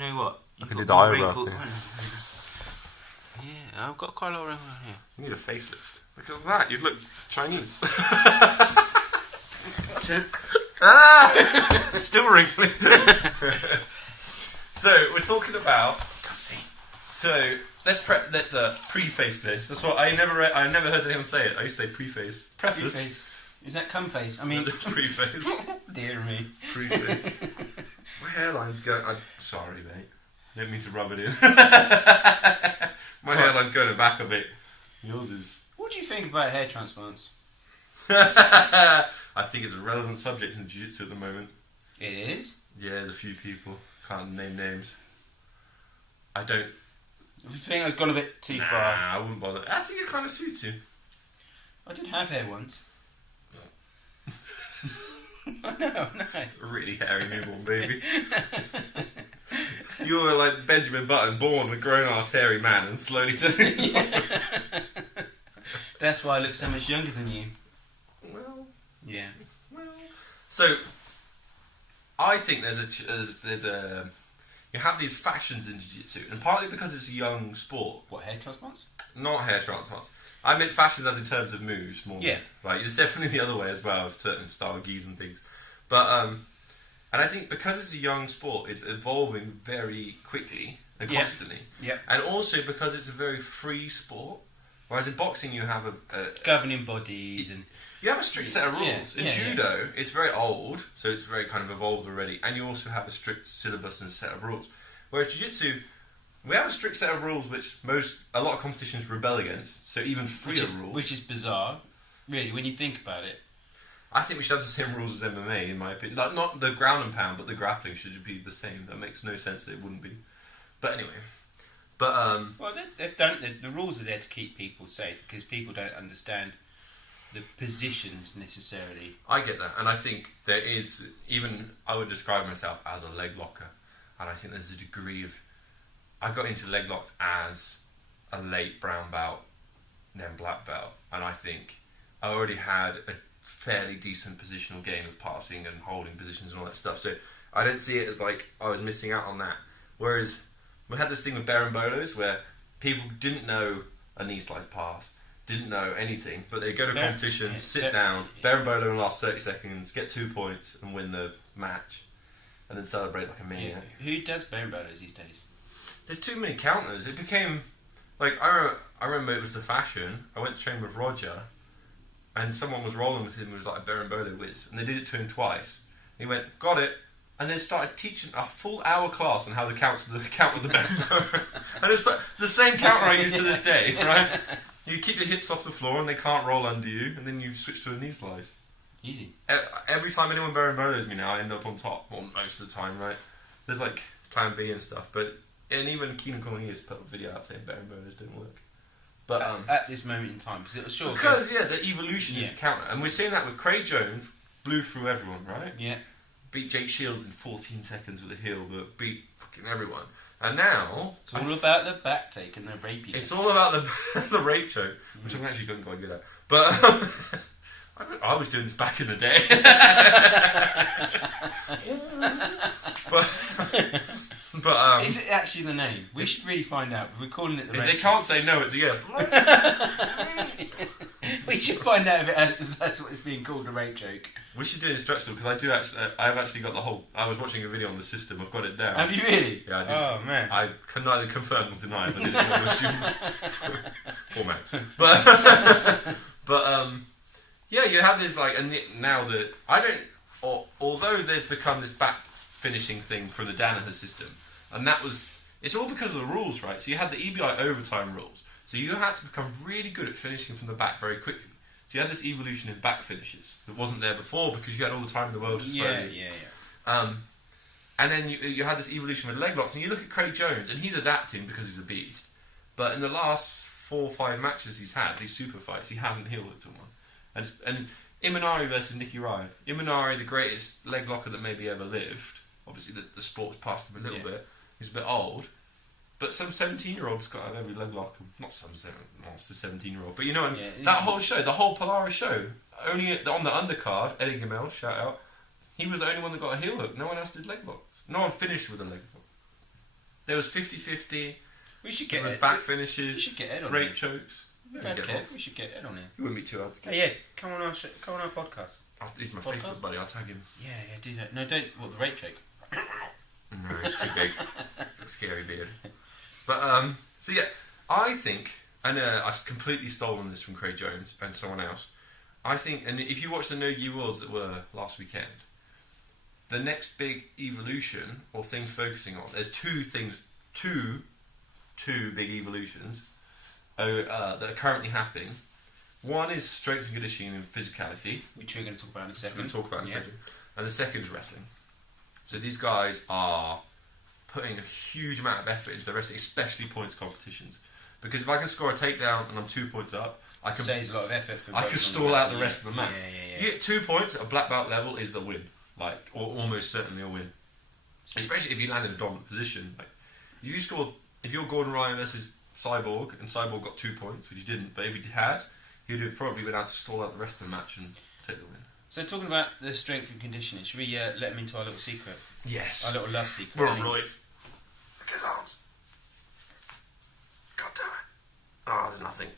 You know what? I can do the eyebrows thing. Yeah, I've got quite a lot of wrinkles here. You need a facelift. Look at that, you look Chinese. Still wrinkly. So, we're talking about... So, let's preface this. That's what I never heard anyone say it. I used to say preface. Preface. Preface. Is that cum face? I mean... Preface. Dear me. Preface. My hairline's going... I'm sorry, mate. I didn't mean to rub it in. My hairline's going back a bit. Yours is... What do you think about hair transplants? I think it's a relevant subject in jiu-jitsu at the moment. It is? Yeah, there's a few people. Can't name names. I don't... You think I've gone a bit too far? Nah, I wouldn't bother. I think it kind of suits you. I did have hair once. I know. A really hairy newborn baby. You were like Benjamin Button, born a grown-ass hairy man and slowly turning. Yeah. That's why I look so much younger than you. Well, yeah. Well, so I think there's a you have these factions in jiu-jitsu, and partly because it's a young sport. What, hair transplants? Not hair transplants. I meant factions as in terms of moves more. Yeah. Like, it's definitely the other way as well, with certain style gis and things. But, and I think because it's a young sport, it's evolving very quickly and constantly. Yeah. And also because it's a very free sport, whereas in boxing you have a governing bodies and... You have a strict set of rules. Yeah. In judo, it's very old, so it's very kind of evolved already, and you also have a strict syllabus and a set of rules. Whereas jiu-jitsu, we have a strict set of rules which a lot of competitions rebel against, so even freer rules. Which is bizarre, really, when you think about it. I think we should have the same rules as MMA, in my opinion. Like, not the ground and pound, but the grappling should be the same. That makes no sense that it wouldn't be. But anyway. But, well, the rules are there to keep people safe, because people don't understand the positions necessarily. I get that, and I think there is, even, I would describe myself as a leg locker, and I think there's a degree of, I got into leg locks as a late brown belt, then black belt, and I think I already had a fairly decent positional game of passing and holding positions and all that stuff, so I don't see it as like I was missing out on that. Whereas we had this thing with berimbolos where people didn't know a knee slice pass, didn't know anything, but they go to competitions, sit down, berimbolo in the last 30 seconds, get 2 points and win the match, and then celebrate like a maniac. Who does berimbolos these days? There's too many counters. It became like I remember it was the fashion. I went to train with Roger, and someone was rolling with him who was like a berimbolo whiz, and they did it to him twice. He went, got it, and then started teaching a full hour class on how to count with the berimbolo. And it's the same counter I use to this day, right? You keep your hips off the floor and they can't roll under you, and then you switch to a knee slice. Easy. Every time anyone berimbolos me now, I end up on top. Well, most of the time, right? There's like plan B and stuff, and even Keenan Cornelius put a video out saying berimbolos don't work. But at this moment in time, because the evolution is the counter, and we're seeing that with Craig Jones, blew through everyone, right? Yeah. Beat Jake Shields in 14 seconds with a heel, but beat fucking everyone. And now it's all about the back take and the rapiness. It's all about the rape choke, which I'm actually gotten quite good at. But I was doing this back in the day. but is it actually the name? We should really find out. We're calling it the if rape they can't say no, it's a yes. We should find out if that's what it's being called, a rape joke. We should do an instructional, because I've actually got the whole. I was watching a video on the system. I've got it down. Have you really? Yeah, I did. Oh man, I can neither confirm nor deny if I did it to one of the students. Poor Max. But yeah, you have this like, and now that I don't. Although there's become this back finishing thing from the Danaher system, and it's all because of the rules, right? So you had the EBI overtime rules. So you had to become really good at finishing from the back very quickly. So you had this evolution in back finishes that wasn't there before because you had all the time in the world to slowly. Yeah. And then you had this evolution with leg locks, and you look at Craig Jones, and he's adapting because he's a beast. But in the last 4 or 5 matches he's had, these super fights, he hasn't heel hooked on one. And Imanari versus Nicky Ryan. Imanari, the greatest leg locker that maybe ever lived. Obviously the sport's passed him a little bit. He's a bit old. But some 17-year-old's got an every leg lock. Not some 17-year-old. But you know, that whole show, the whole Polaris show, only on the undercard, Eddie Gamel, shout out, he was the only one that got a heel hook. No one else did leg locks. No one finished with a leg lock. There was 50-50. We should There get was back finishes. We should get Ed on rape here. chokes. We should get Ed on here. It wouldn't be too hard to get. Yeah, come on our podcast. He's my Podcast? Facebook buddy. I'll tag him. Yeah, do that. No, don't. What, the rape joke? No, it's too big. It's a scary beard. But so yeah, I think, and I've completely stolen this from Craig Jones and someone else. I think, and if you watch the No-Gi Worlds that were last weekend, the next big evolution or thing focusing on, there's two big evolutions that are currently happening. One is strength and conditioning and physicality, which we're going to talk about in a second. We're going to talk about in a second. And the second is wrestling. So these guys are putting a huge amount of effort into their wrestling, especially points competitions. Because if I can score a takedown and I'm 2 points up, I can saves a lot of effort for I can stall out the rest of the match. Yeah. You get 2 points at a black belt level is the win, or almost certainly a win. Especially if you land in a dominant position. Like if you're Gordon Ryan versus Cyborg, and Cyborg got 2 points, which he didn't, but if he had, he would have probably been able to stall out the rest of the match and take the win. So talking about the strength and conditioning, should we let him into our little secret? Yes. Our little love secret. We're on roids. Look at his arms. God damn it. Oh, there's nothing.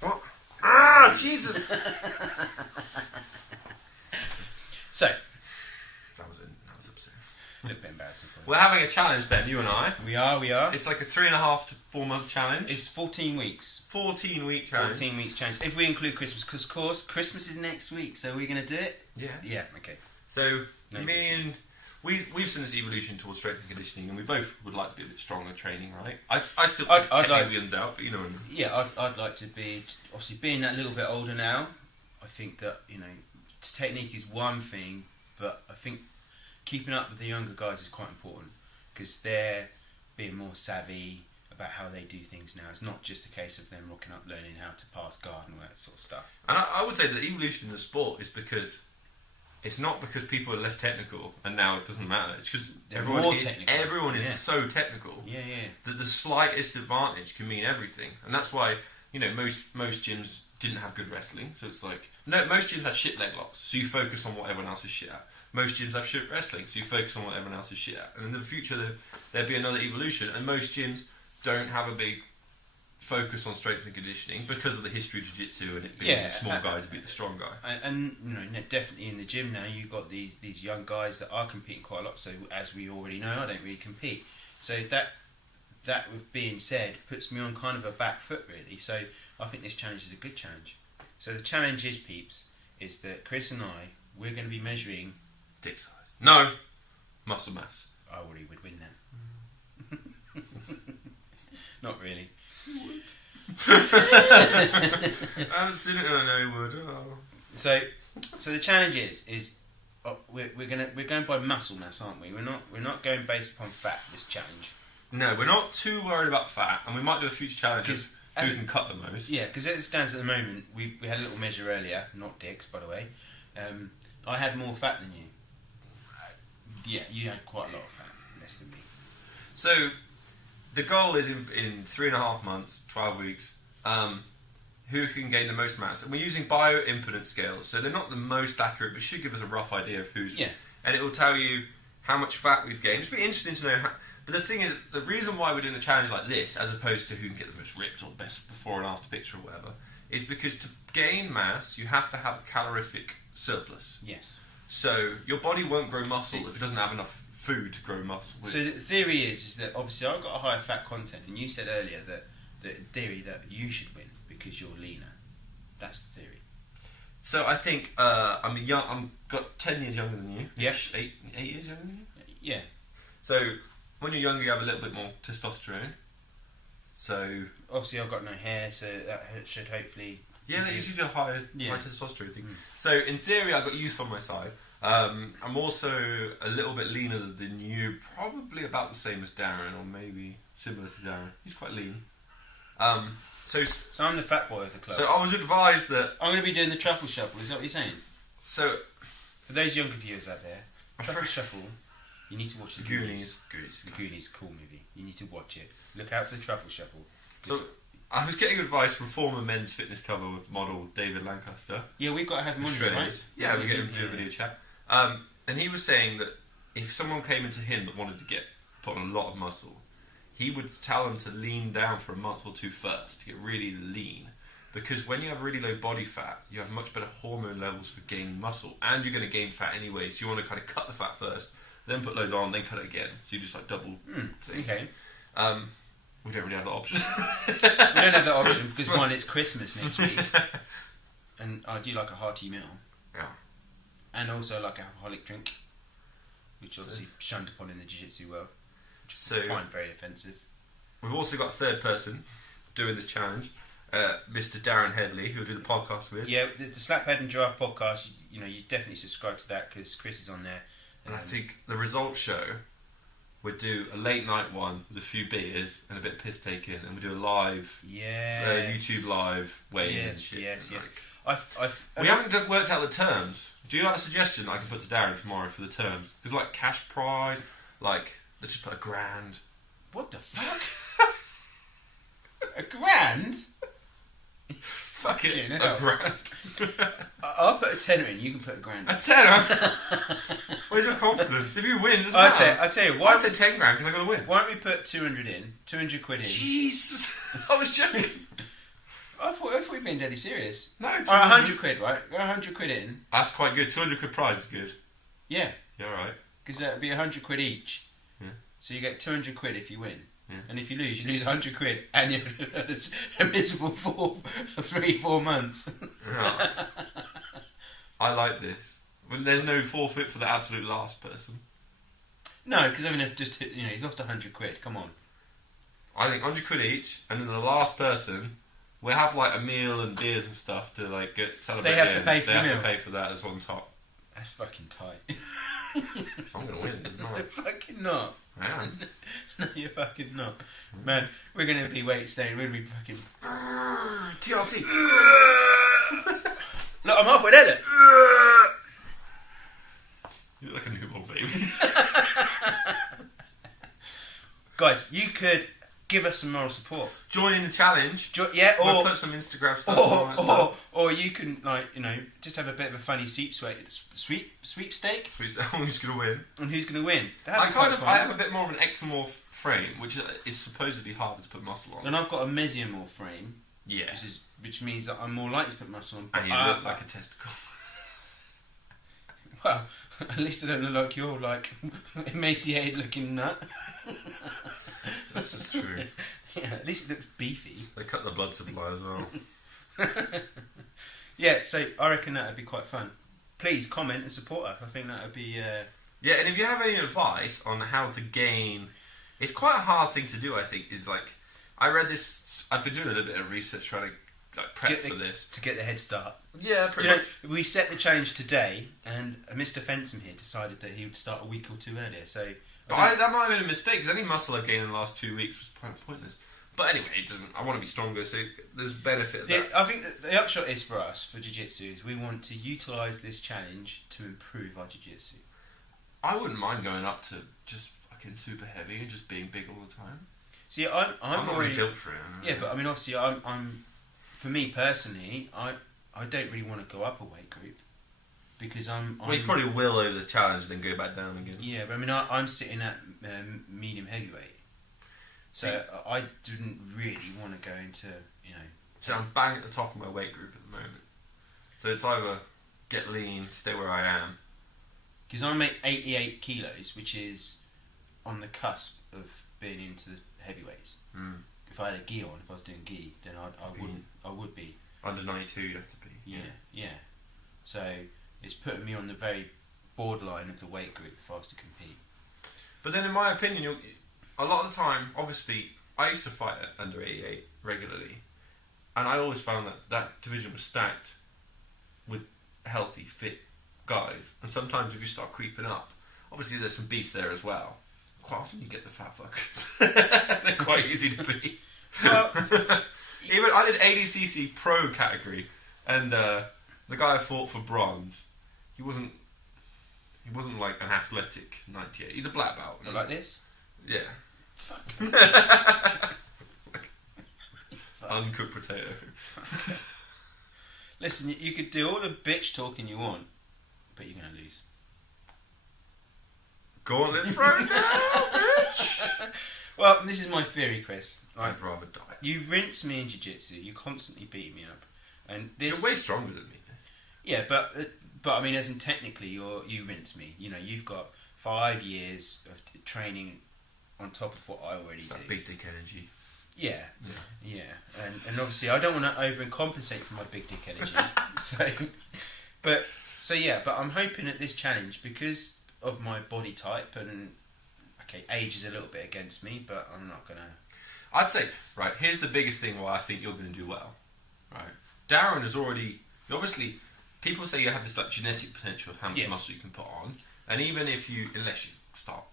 What? Ah, Jesus! So, That was absurd. a little bit embarrassing for you. We're having a challenge, Ben, you and I. We are. It's like a 3.5 to 4 month challenge. It's 14 weeks. 14-week challenge. 14 weeks challenge. If we include Christmas, because of course Christmas is next week, so we're going to do it? Yeah. Yeah, okay. So, No, we've seen this evolution towards strength and conditioning, and we both would like to be a bit stronger training, right? I still I'd take like- Williams out, but you know what I mean. Yeah, I'd like to be, obviously being that little bit older now, I think that, technique is one thing, but I think keeping up with the younger guys is quite important, because they're being more savvy about how they do things now. It's not just a case of them rocking up learning how to pass guard and all that sort of stuff. And I would say that evolution in the sport is because it's not because people are less technical and now it doesn't matter. It's because everyone is so technical that the slightest advantage can mean everything. And that's why most gyms didn't have good wrestling. So it's like most gyms had shit leg locks, so you focus on what everyone else is shit at. Most gyms have shit wrestling, so you focus on what everyone else is shit at. And in the future there'd be another evolution, and most gyms don't have a big focus on strength and conditioning because of the history of jiu-jitsu and it being the small guy to beat the strong guy. And definitely in the gym now you've got these young guys that are competing quite a lot. So as we already know, I don't really compete. So that with being said puts me on kind of a back foot really. So I think this challenge is a good challenge. So the challenge is, peeps, is that Chris and we're going to be measuring dick size. No, muscle mass. I already would win that. Not really. I haven't seen it and I know he would. Oh. So the challenge is we're going by muscle mass, aren't we? We're not going based upon fat. This challenge. No, we're not too worried about fat, and we might do a future challenge of who can cut the most. Yeah, because as it stands at the moment, we had a little measure earlier, not dicks, by the way. I had more fat than you. Yeah, you had quite a lot of fat, less than me. So the goal is in 3.5 months, 12 weeks, who can gain the most mass. And we're using bioimpedance scales, so they're not the most accurate, but should give us a rough idea of who's... Yeah. And it will tell you how much fat we've gained. It's be interesting to know how... But the thing is, the reason why we're doing the challenge like this, as opposed to who can get the most ripped or the best before and after picture or whatever, is because to gain mass, you have to have a calorific surplus. Yes. So your body won't grow muscle if it doesn't have enough food to grow muscle. So the theory is that obviously I've got a higher fat content, and you said earlier that the theory that you should win because you're leaner. That's the theory. So I think I'm young. I'm got 10 years younger than you. Yeah. 8 years younger than you. Yeah. So when you're younger, you have a little bit more testosterone. So obviously I've got no hair, so that should hopefully. Yeah, that usually a higher testosterone thing. So in theory, I've got youth on my side. I'm also a little bit leaner than you, probably about the same as Darren, or maybe similar to Darren. He's quite lean. So I'm the fat boy of the club. So I was advised that I'm going to be doing the truffle shuffle. Is that what you're saying? So for those younger viewers out there, truffle shuffle. You need to watch the Goonies. The Goonies, cool movie. You need to watch it. Look out for the truffle shuffle. So I was getting advice from former men's fitness cover model David Lancaster. Yeah, we've got to have him on here, right? Yeah, we get him to do a video chat. And he was saying that if someone came into him that wanted to put on a lot of muscle, he would tell them to lean down for a month or two first to get really lean. Because when you have really low body fat, you have much better hormone levels for gaining muscle, and you're going to gain fat anyway. So you want to kind of cut the fat first, then put loads on, then cut it again. So you just like double. Okay. We don't really have that option. We don't have that option because one, it's Christmas next week, and I do like a hearty meal. Yeah. And also like alcoholic drink, which obviously shunned upon in the jiu-jitsu world, which I find very offensive. We've also got a third person doing this challenge. Mr. Darren Headley, who will do the podcast with. Yeah, the Slaphead and Giraffe podcast, you definitely subscribe to that because Chris is on there. And I think the results show we'd do a late night one with a few beers and a bit of piss taking, and we'd do a live, YouTube live weigh-in and shit. Yes. We haven't just worked out the terms. Do you have a suggestion I can put to Darren tomorrow for the terms? Because like cash prize, like let's just put $1,000. What the fuck? $1,000? Fucking $1,000. I'll put a tenner in. You can put $1,000 in. A tenner? Where's your confidence? If you win, doesn't matter. I'll tell you. Why I said $10,000 because I got to win. Why don't we put 200 in? 200 quid in. Jesus, I was joking. I thought we'd been deadly serious. No, 100 quid, right? Go 100 quid in. That's quite good. 200 quid prize is good. Yeah. Yeah, alright. Because that would be 100 quid each. Yeah. So you get 200 quid if you win. Yeah. And if you lose 100 quid and you're a miserable 3-4 months. Yeah. I like this. Well, there's no forfeit for the absolute last person. No, because I mean, it's just, he's lost 100 quid. Come on. I think 100 quid each, and then the last person will have like a meal and beers and stuff to like celebrate. They have to pay for the meal. They have to pay for that as on top. That's fucking tight. I'm gonna win, isn't I? You're fucking not. I am. No, you're fucking not. Man, we're going to be weight staying. We're going to be fucking... TRT. Look, I'm halfway there, look. You look like a newborn baby. Guys, you could give us some moral support. Join in the challenge. Or we'll put some Instagram stuff on. Or you can, just have a bit of a funny sweepstake. Who's going to win? And who's going to win? I have a bit more of an ectomorph frame, which is supposedly harder to put muscle on. And I've got a mesomorph frame. Yeah. Which means that I'm more likely to put muscle on. And you look like a testicle. Well, at least I don't look like you're like emaciated looking nut. This is true. Yeah, at least it looks beefy. They cut the blood supply as well. Yeah, so I reckon that would be quite fun. Please comment and support us. I think that would be... Yeah, and if you have any advice on how to gain... It's quite a hard thing to do, I think, is like... I read this... I've been doing a little bit of research trying to prep for this. To get the head start. Yeah, pretty much. We set the challenge today, and Mr. Fensom here decided that he would start a week or two earlier, so... But that might have been a mistake, because any muscle I've gained in the last 2 weeks was pointless. But anyway, it doesn't. I want to be stronger, so there's benefit of that. I think that the upshot is for us, for Jiu-Jitsu, is we want to utilise this challenge to improve our Jiu-Jitsu. I wouldn't mind going up to just fucking super heavy and just being big all the time. See, I'm already built for it. Yeah, but I mean, obviously, I'm for me personally, I don't really want to go up a weight group. Because well, you probably will over this challenge and then go back down again. Yeah, but I mean, I'm sitting at medium heavyweight. So I didn't really want to go into, So I'm bang at the top of my weight group at the moment. So it's either get lean, stay where I am. Because I'm at 88 kilos, which is on the cusp of being into the heavyweights. Mm. If I had a gi on, if I was doing gi, then I would be. Under 92 you'd have to be. Yeah. So it's putting me on the very borderline of the weight group if I was to compete. But then in my opinion, a lot of the time, obviously, I used to fight at under 88 regularly. And I always found that division was stacked with healthy, fit guys. And sometimes if you start creeping up, obviously there's some beasts there as well. Quite often you get the fat fuckers. They're quite easy to beat. Well, even I did ADCC Pro category, and the guy I fought for bronze, he wasn't like an athletic 98. He's a black belt. Not like this? Yeah. Fuck. Uncooked potato. Listen, you could do all the bitch talking you want, but you're going to lose. Gauntlets right now, bitch! Well, this is my theory, Chris. Right? I'd rather die. You rinse me in jiu-jitsu. You constantly beat me up, and this. You're way stronger than me. Yeah, but I mean, as in technically, you rinse me. You know, you've got 5 years of training on top of what I already It's do. that big dick energy. Yeah. And obviously I don't want to overcompensate for my big dick energy. But I'm hoping at this challenge, because of my body type, and okay, age is a little bit against me, but I'm not gonna. I'd say, right, here's the biggest thing why I think you're going to do well. Right, Darren is already, obviously, people say you have this like genetic potential of how much muscle you can put on, and even if you, unless you start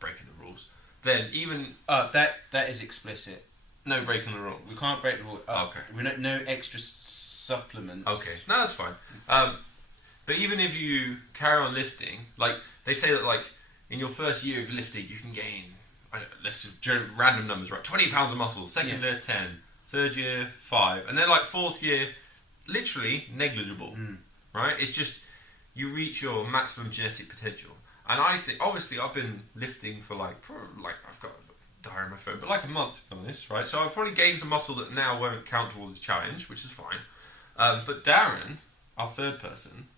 breaking the rules, then even that is explicit. No breaking the rules. We can't break the rules. Okay. We don't, no extra supplements. Okay. No, that's fine. But even if you carry on lifting, like they say that, like in your first year of lifting, you can gain. Let's just random numbers, right? 20 pounds of muscle. Second year, 10. Third year, 5. And then like fourth year, literally negligible. Right? It's just you reach your maximum genetic potential. And I think, obviously, I've been lifting for like I've got a diary on my phone, but like a month, to be honest, right? So I've probably gained some muscle that now won't count towards the challenge, which is fine. But Darren, our third person,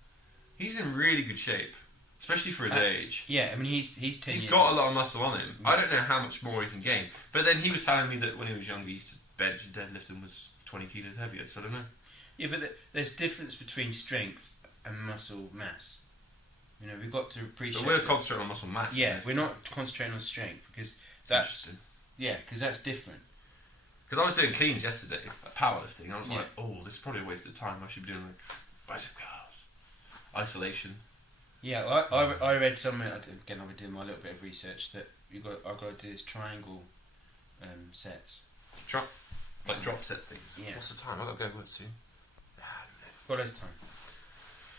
he's in really good shape, especially for his age. Yeah, I mean, he's 10 years He's got a lot of muscle on him. I don't know how much more he can gain. But then he was telling me that when he was younger, he used to bench and deadlift and was 20 kilos heavier, so I don't know. Yeah, but there's difference between strength and muscle mass. You know, we've got to appreciate. But we're concentrating on muscle mass. Yeah, we're not concentrating on strength because that's because that's different. Because I was doing cleans yesterday, like powerlifting, and I was like, oh, this is probably a waste of time. I should be doing like bicep curls, isolation. Yeah, well, I read somewhere. Again, I was doing my little bit of research that I've got to do this triangle sets. Drop set things. Yeah. What's the time? I've got to go work soon. Got loads of time.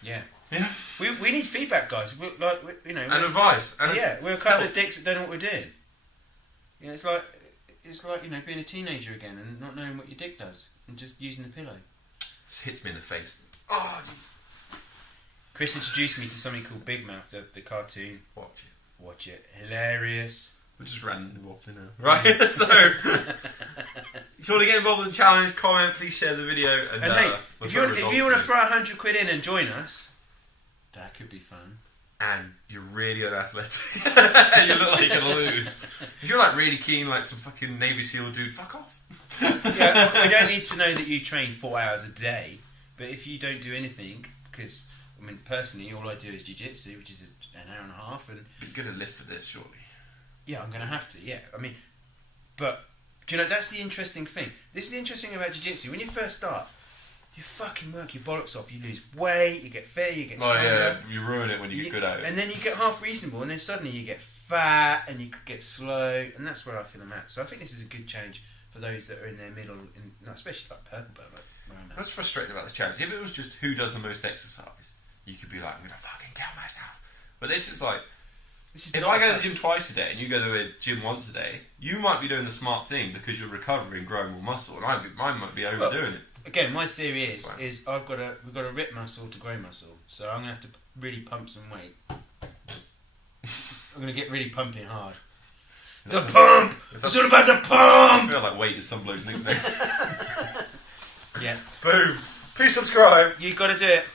Yeah. Yeah. We need feedback, guys. And advice. We're a couple of dicks that don't know what we're doing. You know, it's like being a teenager again and not knowing what your dick does and just using the pillow. This hits me in the face. Oh, Jesus. Chris introduced me to something called Big Mouth, the cartoon. Watch it. Hilarious. We're just randomly waffling now. Right, so if you want to get involved in the challenge, comment, please share the video. And hey, if you want to throw £100 in and join us, that could be fun. And you're really unathletic. You look like you're going to lose. If you're like really keen, like some fucking Navy SEAL dude, fuck off. Yeah, we don't need to know that you train 4 hours a day, but if you don't do anything, because I mean, personally, all I do is jiu-jitsu, which is an hour and a half, and you're going to live for this, surely. Yeah, I'm going to have to. Yeah, I mean, but do you know that's the interesting thing? This is the interesting thing about jiu-jitsu. When you first start, you fucking work your bollocks off. You lose weight, you get fit, you get stronger. Oh yeah, you ruin it when you get good at it. And then you get half reasonable, and then suddenly you get fat, and you get slow, and that's where I feel I'm at. So I think this is a good change for those that are in their middle, especially like purple belt, like where I'm at. What's frustrating about this challenge? If it was just who does the most exercise, you could be like, I'm going to fucking kill myself. But this is like, if I go to the gym twice a day and you go to the gym once a day, you might be doing the smart thing because you're recovering, growing more muscle, and I might be overdoing it. Again, my theory is we've got to rip muscle to grow muscle. So I'm gonna have to really pump some weight. I'm gonna get really pumping hard. The pump. It's all about the pump. I feel like weight is some bloke's nickname. Yeah. Boom. Please subscribe. You got to do it.